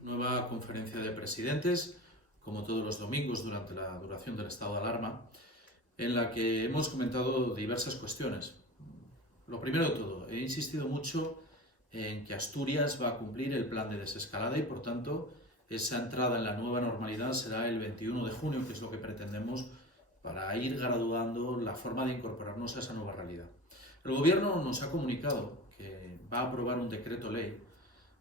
Nueva conferencia de presidentes, como todos los domingos durante la duración del estado de alarma, en la que hemos comentado diversas cuestiones. Lo primero de todo, he insistido mucho en que Asturias va a cumplir el plan de desescalada y, por tanto, esa entrada en la nueva normalidad será el 21 de junio, que es lo que pretendemos para ir graduando la forma de incorporarnos a esa nueva realidad. El Gobierno nos ha comunicado que va a aprobar un decreto ley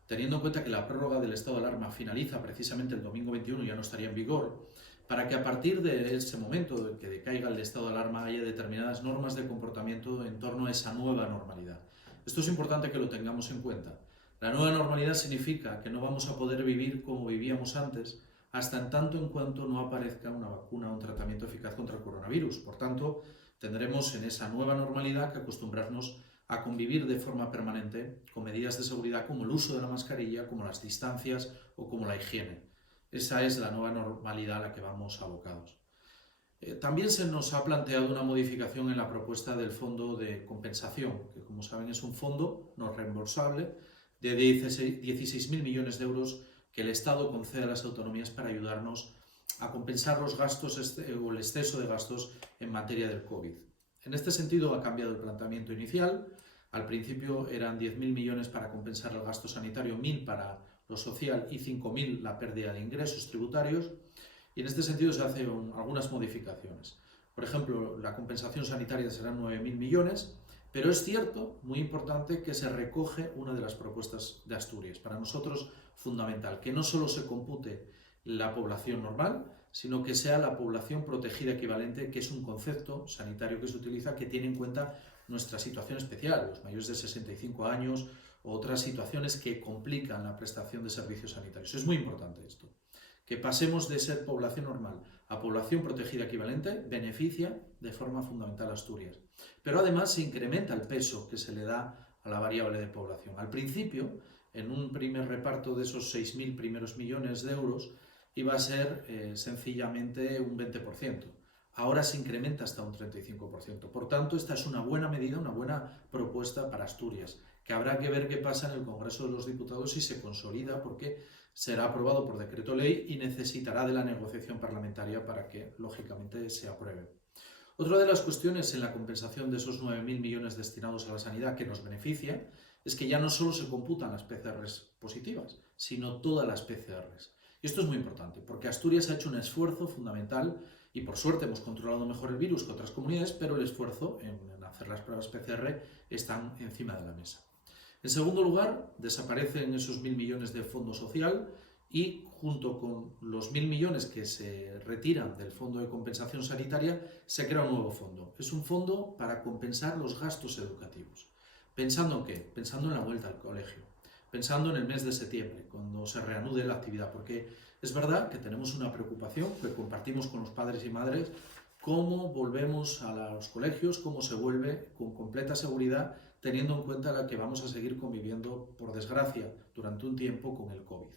teniendo en cuenta que la prórroga del estado de alarma finaliza precisamente el domingo 21 y ya no estaría en vigor, para que a partir de ese momento de que decaiga el estado de alarma haya determinadas normas de comportamiento en torno a esa nueva normalidad. Esto es importante que lo tengamos en cuenta. La nueva normalidad significa que no vamos a poder vivir como vivíamos antes hasta en tanto en cuanto no aparezca una vacuna o un tratamiento eficaz contra el coronavirus. Por tanto, tendremos en esa nueva normalidad que acostumbrarnos a convivir de forma permanente con medidas de seguridad como el uso de la mascarilla, como las distancias o como la higiene. Esa es la nueva normalidad a la que vamos abocados. También se nos ha planteado una modificación en la propuesta del fondo de compensación, que como saben es un fondo no reembolsable de 16.000 millones de euros que el Estado concede a las autonomías para ayudarnos a compensar los gastos o el exceso de gastos en materia del COVID. En este sentido ha cambiado el planteamiento inicial. Al principio eran 10.000 millones para compensar el gasto sanitario, 1.000 para lo social y 5.000 la pérdida de ingresos tributarios. Y en este sentido se hacen algunas modificaciones. Por ejemplo, la compensación sanitaria serán 9.000 millones, pero es cierto, muy importante, que se recoge una de las propuestas de Asturias. Para nosotros, fundamental, que no solo se compute la población normal, sino que sea la población protegida equivalente, que es un concepto sanitario que se utiliza que tiene en cuenta nuestra situación especial, los mayores de 65 años o otras situaciones que complican la prestación de servicios sanitarios. Es muy importante esto. Que pasemos de ser población normal a población protegida equivalente beneficia de forma fundamental a Asturias. Pero además se incrementa el peso que se le da a la variable de población. Al principio, en un primer reparto de esos 6.000 primeros millones de euros, iba a ser sencillamente un 20%. Ahora se incrementa hasta un 35%. Por tanto, esta es una buena medida, una buena propuesta para Asturias, que habrá que ver qué pasa en el Congreso de los Diputados si se consolida, porque será aprobado por decreto ley y necesitará de la negociación parlamentaria para que, lógicamente, se apruebe. Otra de las cuestiones en la compensación de esos 9.000 millones destinados a la sanidad que nos beneficia es que ya no solo se computan las PCRs positivas, sino todas las PCRs. Y esto es muy importante, porque Asturias ha hecho un esfuerzo fundamental y por suerte hemos controlado mejor el virus que otras comunidades, pero el esfuerzo en hacer las pruebas PCR están encima de la mesa. En segundo lugar, desaparecen esos 1.000 millones de fondo social y junto con los 1.000 millones que se retiran del fondo de compensación sanitaria se crea un nuevo fondo. Es un fondo para compensar los gastos educativos. ¿Pensando en qué? Pensando en la vuelta al colegio, pensando en el mes de septiembre, cuando se reanude la actividad, porque es verdad que tenemos una preocupación que compartimos con los padres y madres, cómo volvemos a los colegios, cómo se vuelve con completa seguridad, teniendo en cuenta que vamos a seguir conviviendo, por desgracia, durante un tiempo con el COVID.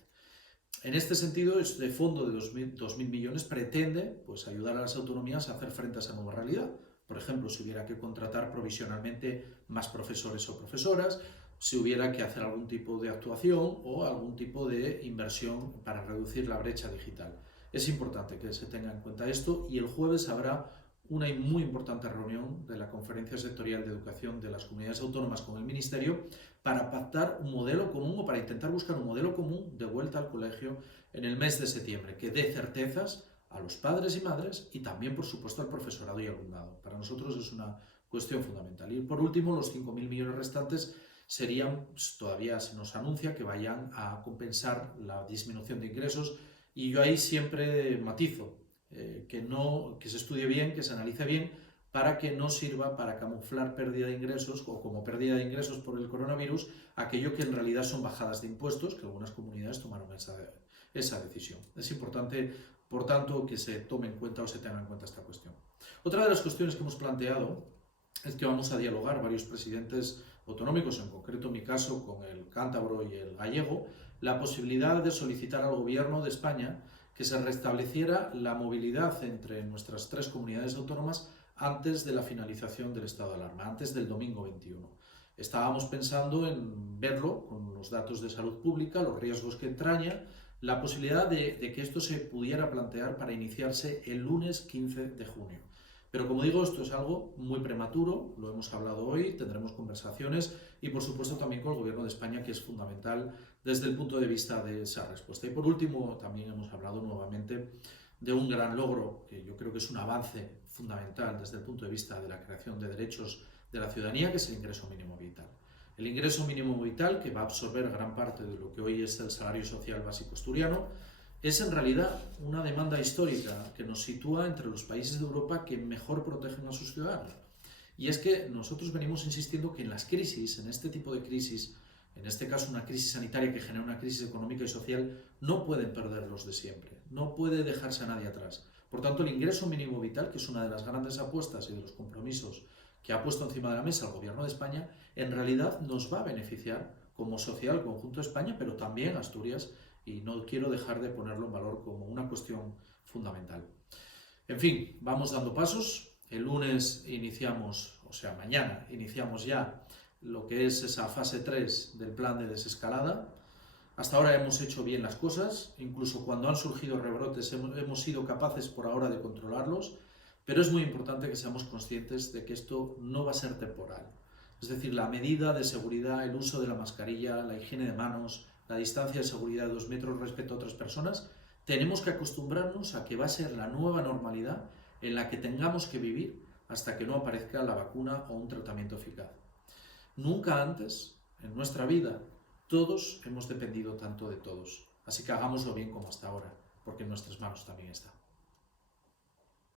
En este sentido, este fondo de 2.000 millones pretende ayudar a las autonomías a hacer frente a esa nueva realidad. Por ejemplo, si hubiera que contratar provisionalmente más profesores o profesoras, si hubiera que hacer algún tipo de actuación o algún tipo de inversión para reducir la brecha digital. Es importante que se tenga en cuenta esto y el jueves habrá una muy importante reunión de la Conferencia Sectorial de Educación de las Comunidades Autónomas con el Ministerio para pactar un modelo común o para intentar buscar un modelo común de vuelta al colegio en el mes de septiembre, que dé certezas a los padres y madres y también, por supuesto, al profesorado y alumnado. Para nosotros es una cuestión fundamental. Y por último, los 5.000 millones restantes serían, todavía se nos anuncia que vayan a compensar la disminución de ingresos y yo ahí siempre matizo, que se estudie bien, que se analice bien, para que no sirva para camuflar pérdida de ingresos o como pérdida de ingresos por el coronavirus, aquello que en realidad son bajadas de impuestos, que algunas comunidades tomaron esa decisión. Es importante, por tanto, que se tome en cuenta o se tenga en cuenta esta cuestión. Otra de las cuestiones que hemos planteado es que vamos a dialogar varios presidentes autonómicos, en concreto mi caso con el cántabro y el gallego, la posibilidad de solicitar al gobierno de España que se restableciera la movilidad entre nuestras tres comunidades autónomas antes de la finalización del estado de alarma, antes del domingo 21. Estábamos pensando en verlo con los datos de salud pública, los riesgos que entraña, la posibilidad de que esto se pudiera plantear para iniciarse el lunes 15 de junio. Pero como digo, esto es algo muy prematuro, lo hemos hablado hoy, tendremos conversaciones y por supuesto también con el Gobierno de España, que es fundamental desde el punto de vista de esa respuesta. Y por último, también hemos hablado nuevamente de un gran logro, que yo creo que es un avance fundamental desde el punto de vista de la creación de derechos de la ciudadanía, que es el ingreso mínimo vital. El ingreso mínimo vital, que va a absorber gran parte de lo que hoy es el salario social básico asturiano, es en realidad una demanda histórica que nos sitúa entre los países de Europa que mejor protegen a sus ciudadanos. Y es que nosotros venimos insistiendo que en las crisis, en este tipo de crisis, en este caso una crisis sanitaria que genera una crisis económica y social, no pueden perder los de siempre, no puede dejarse a nadie atrás. Por tanto, el ingreso mínimo vital, que es una de las grandes apuestas y de los compromisos que ha puesto encima de la mesa el Gobierno de España, en realidad nos va a beneficiar como sociedad al conjunto de España, pero también a Asturias, y no quiero dejar de ponerlo en valor como una cuestión fundamental. En fin, vamos dando pasos. El lunes iniciamos, o sea, mañana iniciamos ya lo que es esa fase 3 del plan de desescalada. Hasta ahora hemos hecho bien las cosas, incluso cuando han surgido rebrotes hemos sido capaces por ahora de controlarlos, pero es muy importante que seamos conscientes de que esto no va a ser temporal. Es decir, la medida de seguridad, el uso de la mascarilla, la higiene de manos, la distancia de seguridad de 2 metros respecto a otras personas, tenemos que acostumbrarnos a que va a ser la nueva normalidad en la que tengamos que vivir hasta que no aparezca la vacuna o un tratamiento eficaz. Nunca antes, en nuestra vida, todos hemos dependido tanto de todos. Así que hagámoslo bien como hasta ahora, porque en nuestras manos también está.